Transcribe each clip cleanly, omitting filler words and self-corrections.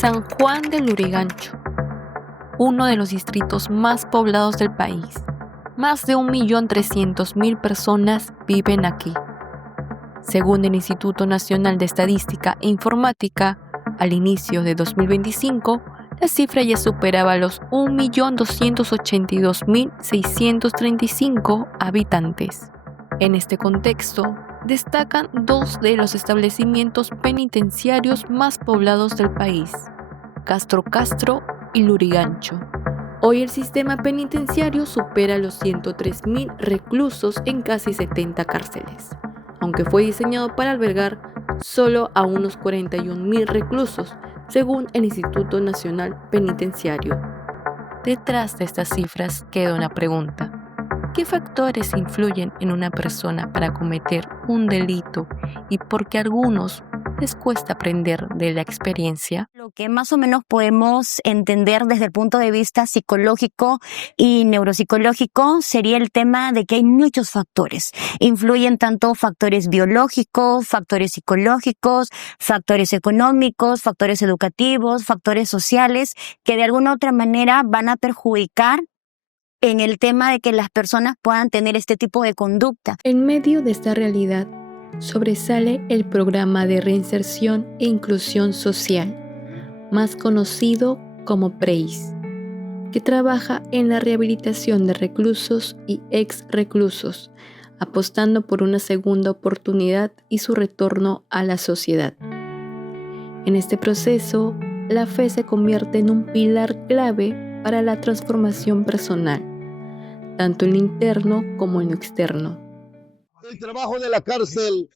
San Juan de Lurigancho, uno de los distritos más poblados del país. Más de 1.300.000 personas viven aquí. Según el Instituto Nacional de Estadística e Informática, al inicio de 2025, la cifra ya superaba los 1.282.635 habitantes. En este contexto, destacan dos de los establecimientos penitenciarios más poblados del país, Castro y Lurigancho. Hoy el sistema penitenciario supera los 103.000 reclusos en casi 70 cárceles, aunque fue diseñado para albergar solo a unos 41.000 reclusos, según el Instituto Nacional Penitenciario. Detrás de estas cifras queda una pregunta. ¿Qué factores influyen en una persona para cometer un delito y por qué a algunos les cuesta aprender de la experiencia? Lo que más o menos podemos entender desde el punto de vista psicológico y neuropsicológico sería el tema de que hay muchos factores. Influyen tanto factores biológicos, factores psicológicos, factores económicos, factores educativos, factores sociales, que de alguna u otra manera van a perjudicar en el tema de que las personas puedan tener este tipo de conducta. En medio de esta realidad, sobresale el Programa de Reinserción e Inclusión Social, más conocido como PREIS, que trabaja en la rehabilitación de reclusos y ex-reclusos, apostando por una segunda oportunidad y su retorno a la sociedad. En este proceso, la fe se convierte en un pilar clave para la transformación personal, tanto en lo interno como en lo externo. El trabajo de la cárcel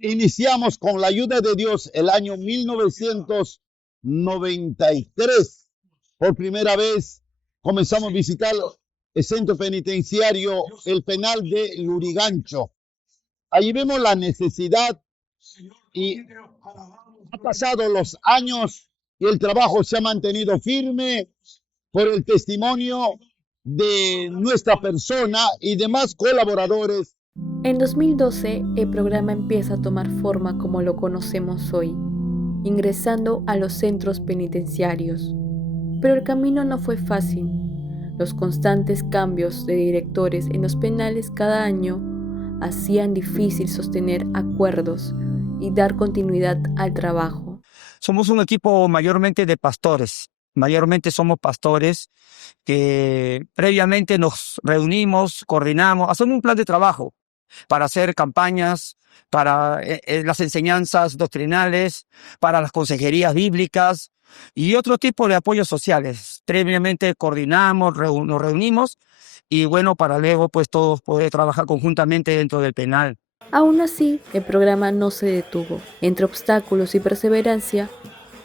iniciamos con la ayuda de Dios el año 1993. Por primera vez comenzamos a visitar el centro penitenciario, el penal de Lurigancho. Allí vemos la necesidad y ha pasado los años y el trabajo se ha mantenido firme por el testimonio de nuestra persona y demás colaboradores. En 2012, el programa empieza a tomar forma como lo conocemos hoy, ingresando a los centros penitenciarios. Pero el camino no fue fácil. Los constantes cambios de directores en los penales cada año hacían difícil sostener acuerdos y dar continuidad al trabajo. Somos un equipo mayormente de pastores. Mayormente somos pastores que previamente nos reunimos, coordinamos, hacemos un plan de trabajo para hacer campañas, para las enseñanzas doctrinales, para las consejerías bíblicas y otro tipo de apoyos sociales. Previamente coordinamos, nos reunimos y bueno, para luego pues todos poder trabajar conjuntamente dentro del penal. Aún así, el programa no se detuvo. Entre obstáculos y perseverancia,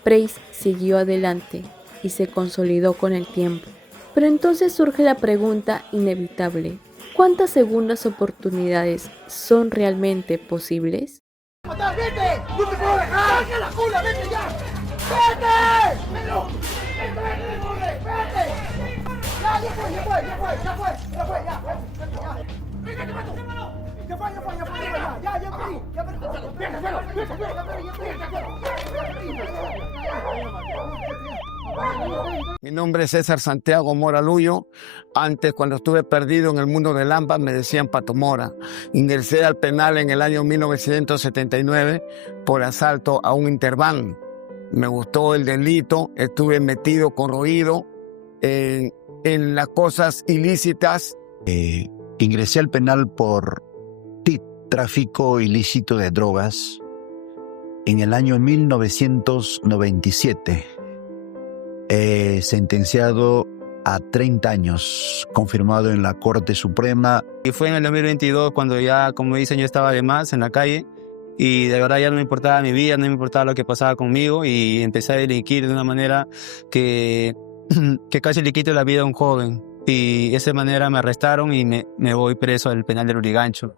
PREIS siguió adelante y se consolidó con el tiempo. Pero entonces surge la pregunta inevitable: ¿cuántas segundas oportunidades son realmente posibles? ¡Vete! ¡No te puedo dejar! ¡Saca la cola! ¡Vete ya! ¡Vete! ¡Vete! ¡Vete! ¡Ya fue! Mi nombre es César Santiago Mora Luyo. Antes, cuando estuve perdido en el mundo del AMPA, me decían Pato Mora. Ingresé al penal en el año 1979 por asalto a un Interban. Me gustó el delito, estuve metido, corroído en las cosas ilícitas. Ingresé al penal por tráfico ilícito de drogas en el año 1997. Sentenciado a 30 años, confirmado en la Corte Suprema. Y fue en el 2022 cuando ya, como dicen, yo estaba de más en la calle y de verdad ya no me importaba mi vida, no me importaba lo que pasaba conmigo y empecé a delinquir de una manera que casi le quito la vida a un joven. Y de esa manera me arrestaron y me voy preso al penal de Lurigancho.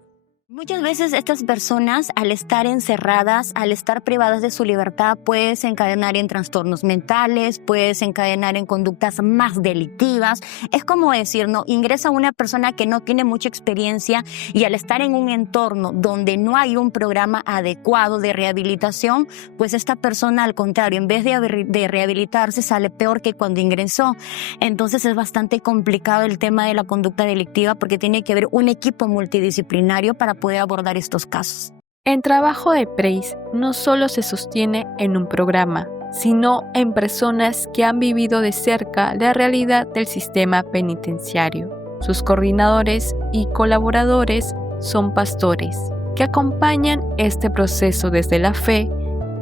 Muchas veces estas personas, al estar encerradas, al estar privadas de su libertad, puede desencadenar en trastornos mentales, puede desencadenar en conductas más delictivas. Es como decir, ¿no? Ingresa una persona que no tiene mucha experiencia y al estar en un entorno donde no hay un programa adecuado de rehabilitación, pues esta persona, al contrario, en vez de rehabilitarse, sale peor que cuando ingresó. Entonces es bastante complicado el tema de la conducta delictiva porque tiene que haber un equipo multidisciplinario para poder abordar estos casos. El trabajo de PREIS no solo se sostiene en un programa, sino en personas que han vivido de cerca la realidad del sistema penitenciario. Sus coordinadores y colaboradores son pastores, que acompañan este proceso desde la fe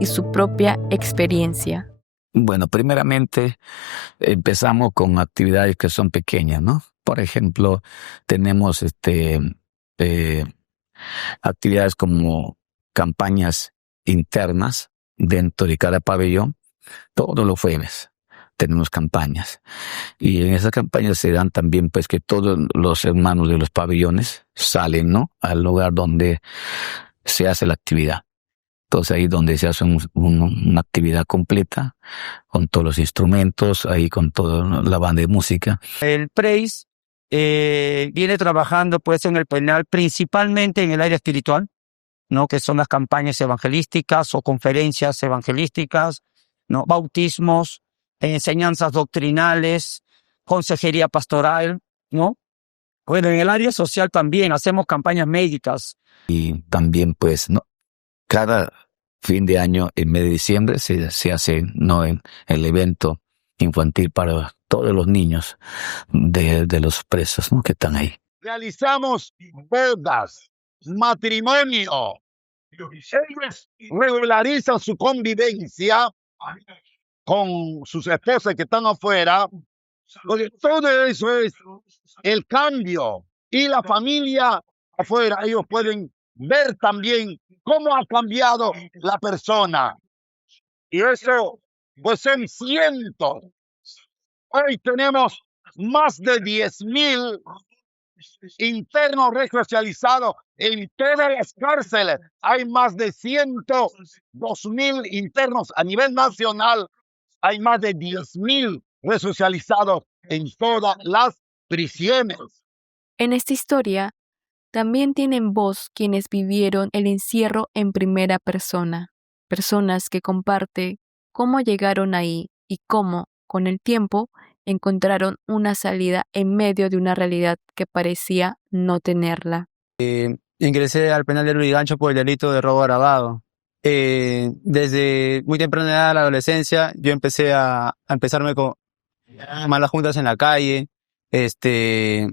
y su propia experiencia. Bueno, primeramente empezamos con actividades que son pequeñas, ¿no? Por ejemplo, tenemos actividades como campañas internas dentro de cada pabellón. Todos los jueves tenemos campañas. Y en esas campañas se dan también pues que todos los hermanos de los pabellones salen, ¿no? Al lugar donde se hace la actividad. Entonces ahí donde se hace una actividad completa con todos los instrumentos, ahí con toda la banda de música. El PREIS viene trabajando pues en el penal principalmente en el área espiritual, ¿no? Que son las campañas evangelísticas o conferencias evangelísticas, ¿no? Bautismos, enseñanzas doctrinales, consejería pastoral, ¿no? Bueno, en el área social también hacemos campañas médicas. Y también pues, ¿no? Cada fin de año, en mes de diciembre, se hace, ¿no? El evento infantil para todos los niños de los presos, ¿no? Que están ahí. Realizamos bodas, matrimonio. Ellos regularizan su convivencia con sus esposas que están afuera, porque todo eso es el cambio. Y la familia afuera, ellos pueden ver también cómo ha cambiado la persona. Y eso, pues son cientos. Hoy tenemos más de 10,000 internos resocializados en todas las cárceles. Hay más de 102,000 internos a nivel nacional. Hay más de 10,000 resocializados en todas las prisiones. En esta historia, también tienen voz quienes vivieron el encierro en primera persona, personas que comparten cómo llegaron ahí y cómo, con el tiempo, encontraron una salida en medio de una realidad que parecía no tenerla. Ingresé al penal de Lurigancho por el delito de robo agravado. Desde muy temprana edad, la adolescencia, yo empecé a empezarme con malas juntas en la calle, empecé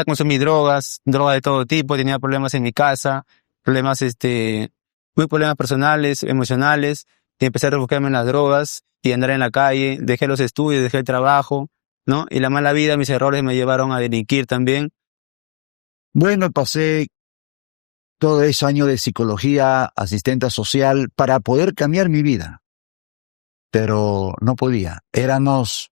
a consumir drogas de todo tipo, tenía problemas en mi casa, problemas personales, emocionales, y empecé a refugiarme en las drogas y andar en la calle, dejé los estudios, dejé el trabajo, ¿no? Y la mala vida, mis errores me llevaron a delinquir también. Bueno, pasé todo ese año de psicología, asistente social, para poder cambiar mi vida. Pero no podía. Éramos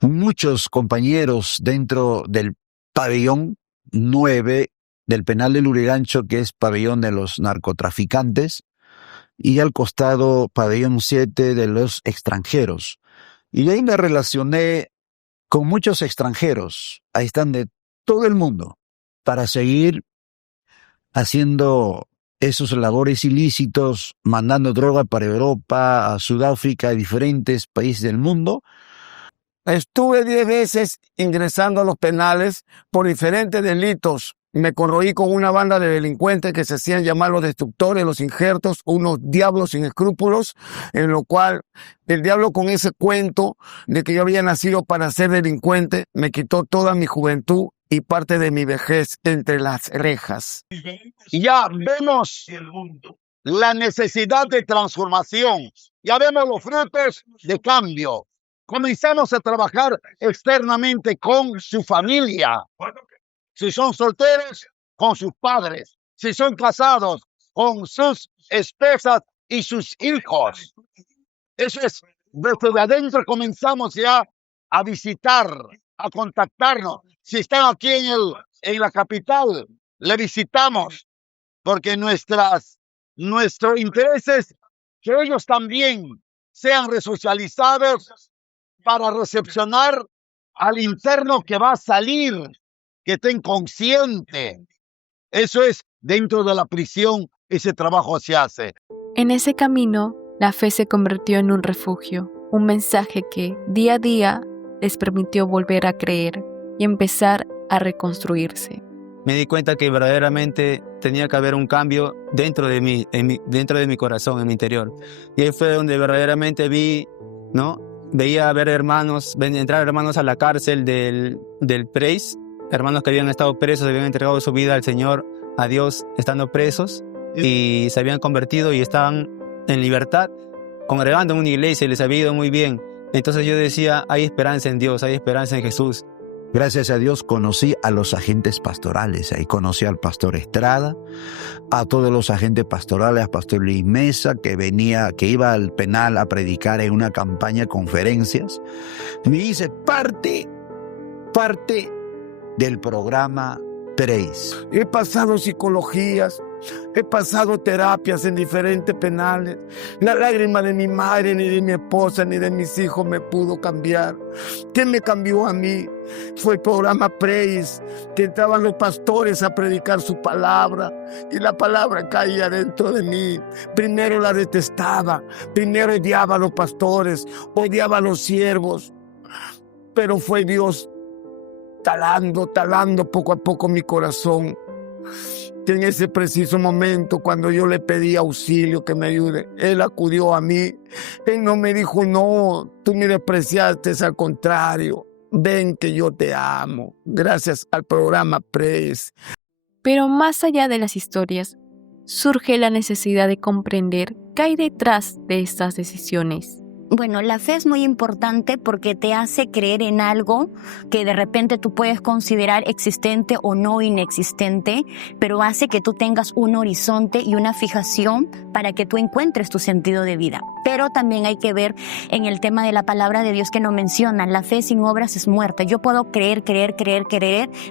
muchos compañeros dentro del pabellón 9 del penal de Lurigancho, que es pabellón de los narcotraficantes, y al costado pabellón 7 de los extranjeros. Y ahí me relacioné con muchos extranjeros. Ahí están de todo el mundo para seguir haciendo esos labores ilícitos, mandando droga para Europa, a Sudáfrica, a diferentes países del mundo. Estuve 10 veces ingresando a los penales por diferentes delitos. Me corroí con una banda de delincuentes que se hacían llamar los destructores, los injertos, unos diablos sin escrúpulos, en lo cual el diablo, con ese cuento de que yo había nacido para ser delincuente, me quitó toda mi juventud y parte de mi vejez entre las rejas. Ya vemos la necesidad de transformación, ya vemos los frutos de cambio. Comenzamos a trabajar externamente con su familia. Si son solteros, con sus padres. Si son casados, con sus esposas y sus hijos. Eso es, desde adentro comenzamos ya a visitar, a contactarnos. Si están aquí en la capital, le visitamos, porque nuestro interés es que ellos también sean resocializados para recepcionar al interno que va a salir, que estén conscientes. Eso es, dentro de la prisión, ese trabajo se hace. En ese camino, la fe se convirtió en un refugio, un mensaje que, día a día, les permitió volver a creer y empezar a reconstruirse. Me di cuenta que verdaderamente tenía que haber un cambio dentro de mí, dentro de mi corazón, en mi interior. Y ahí fue donde verdaderamente vi, ¿no? Veía ver hermanos, entrar hermanos a la cárcel del PREIS, hermanos que habían estado presos, habían entregado su vida al Señor, a Dios, estando presos, y se habían convertido y estaban en libertad, congregando en una iglesia y les había ido muy bien. Entonces yo decía, hay esperanza en Dios, hay esperanza en Jesús. Gracias a Dios conocí a los agentes pastorales. Ahí conocí al pastor Estrada, a todos los agentes pastorales, al pastor Luis Mesa, que iba al penal a predicar en una campaña de conferencias. Me hice parte del programa PREIS. He pasado psicologías, he pasado terapias en diferentes penales. La lágrima de mi madre, ni de mi esposa, ni de mis hijos me pudo cambiar. ¿Qué me cambió a mí? Fue el programa PREIS, que entraban los pastores a predicar su palabra, y la palabra caía dentro de mí. Primero la detestaba, primero odiaba a los pastores, odiaba a los siervos, pero fue Dios talando poco a poco mi corazón, que en ese preciso momento, cuando yo le pedí auxilio, que me ayude, Él acudió a mí. Él no me dijo, no, tú me despreciaste, al contrario, ven que yo te amo, gracias al programa PREIS. Pero más allá de las historias, surge la necesidad de comprender qué hay detrás de estas decisiones. Bueno, la fe es muy importante porque te hace creer en algo que de repente tú puedes considerar existente o no inexistente, pero hace que tú tengas un horizonte y una fijación para que tú encuentres tu sentido de vida. Pero también hay que ver en el tema de la palabra de Dios que nos menciona, la fe sin obras es muerta. Yo puedo creer,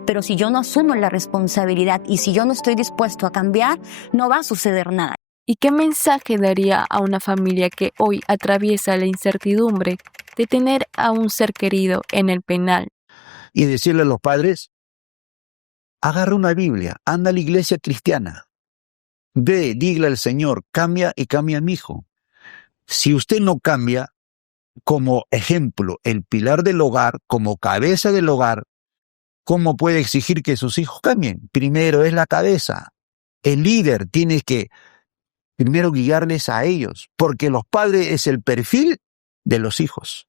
pero si yo no asumo la responsabilidad y si yo no estoy dispuesto a cambiar, no va a suceder nada. ¿Y qué mensaje daría a una familia que hoy atraviesa la incertidumbre de tener a un ser querido en el penal? Y decirle a los padres, agarra una Biblia, anda a la iglesia cristiana, ve, dígale al Señor, cambia y cambia a mi hijo. Si usted no cambia, como ejemplo, el pilar del hogar, como cabeza del hogar, ¿cómo puede exigir que sus hijos cambien? Primero es la cabeza. El líder tiene que primero guiarles a ellos, porque los padres es el perfil de los hijos.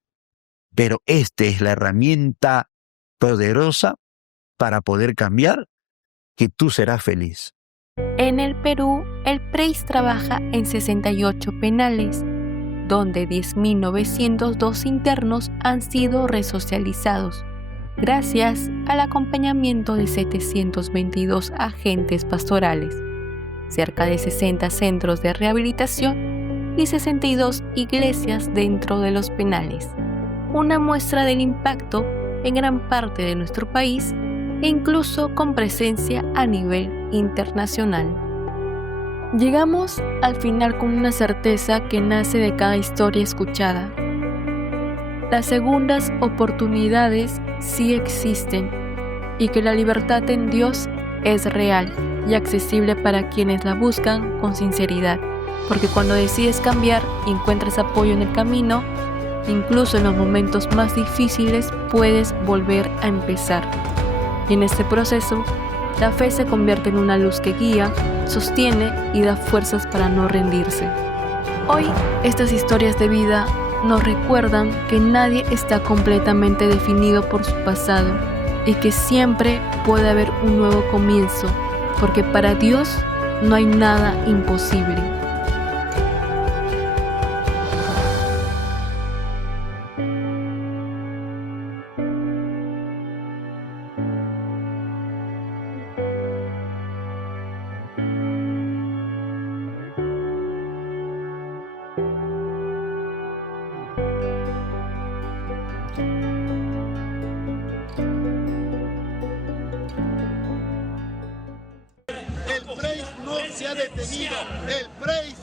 Pero esta es la herramienta poderosa para poder cambiar, que tú serás feliz. En el Perú, el PREIS trabaja en 68 penales, donde 10.902 internos han sido resocializados, gracias al acompañamiento de 722 agentes pastorales, cerca de 60 centros de rehabilitación y 62 iglesias dentro de los penales. Una muestra del impacto en gran parte de nuestro país e incluso con presencia a nivel internacional. Llegamos al final con una certeza que nace de cada historia escuchada. Las segundas oportunidades sí existen y que la libertad en Dios es real y accesible para quienes la buscan con sinceridad, porque cuando decides cambiar y encuentras apoyo en el camino, incluso en los momentos más difíciles puedes volver a empezar. Y en este proceso, la fe se convierte en una luz que guía, sostiene y da fuerzas para no rendirse. Hoy, estas historias de vida nos recuerdan que nadie está completamente definido por su pasado y que siempre puede haber un nuevo comienzo, porque para Dios no hay nada imposible. El Praise